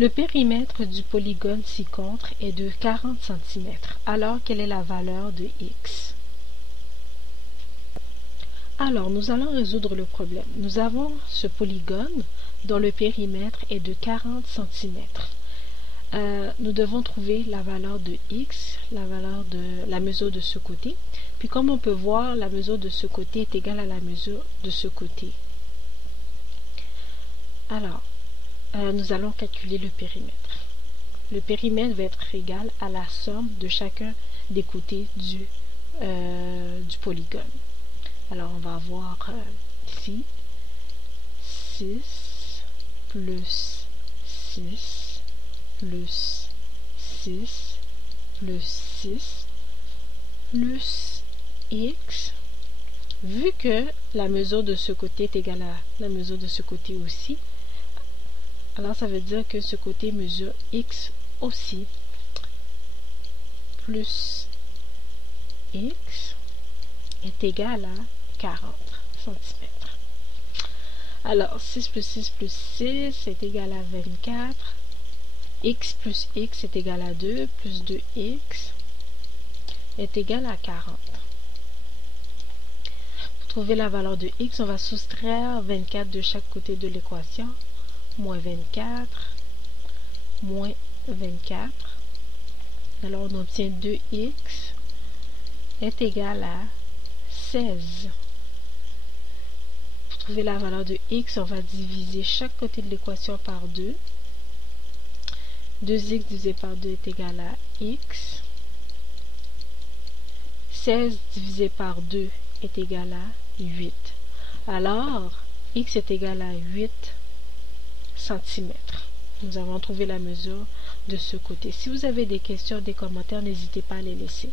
Le périmètre du polygone ci-contre est de 40 cm. Alors, quelle est la valeur de x? Alors, nous allons résoudre le problème. Nous avons ce polygone dont le périmètre est de 40 cm. Nous devons trouver la valeur de x, la valeur de la mesure de ce côté. Puis comme on peut voir, la mesure de ce côté est égale à la mesure de ce côté. Alors, nous allons calculer le périmètre. Le périmètre va être égal à la somme de chacun des côtés du polygone. Alors, on va avoir ici 6 plus 6 plus 6 plus 6 plus x. Vu que la mesure de ce côté est égale à la mesure de ce côté aussi, alors ça veut dire que ce côté mesure x aussi, plus x est égal à 40 cm. Alors 6 plus 6 plus 6 est égal à 24. X plus x est égal à 2, plus 2x est égal à 40. Pour trouver la valeur de x, on va soustraire 24 de chaque côté de l'équation. Moins 24, moins 24. Alors on obtient 2x est égal à 16. Pour trouver la valeur de x, on va diviser chaque côté de l'équation par 2. 2x divisé par 2 est égal à x. 16 divisé par 2 est égal à 8. Alors, x est égal à 8 cm. Nous avons trouvé la mesure de ce côté. Si vous avez des questions, des commentaires, n'hésitez pas à les laisser.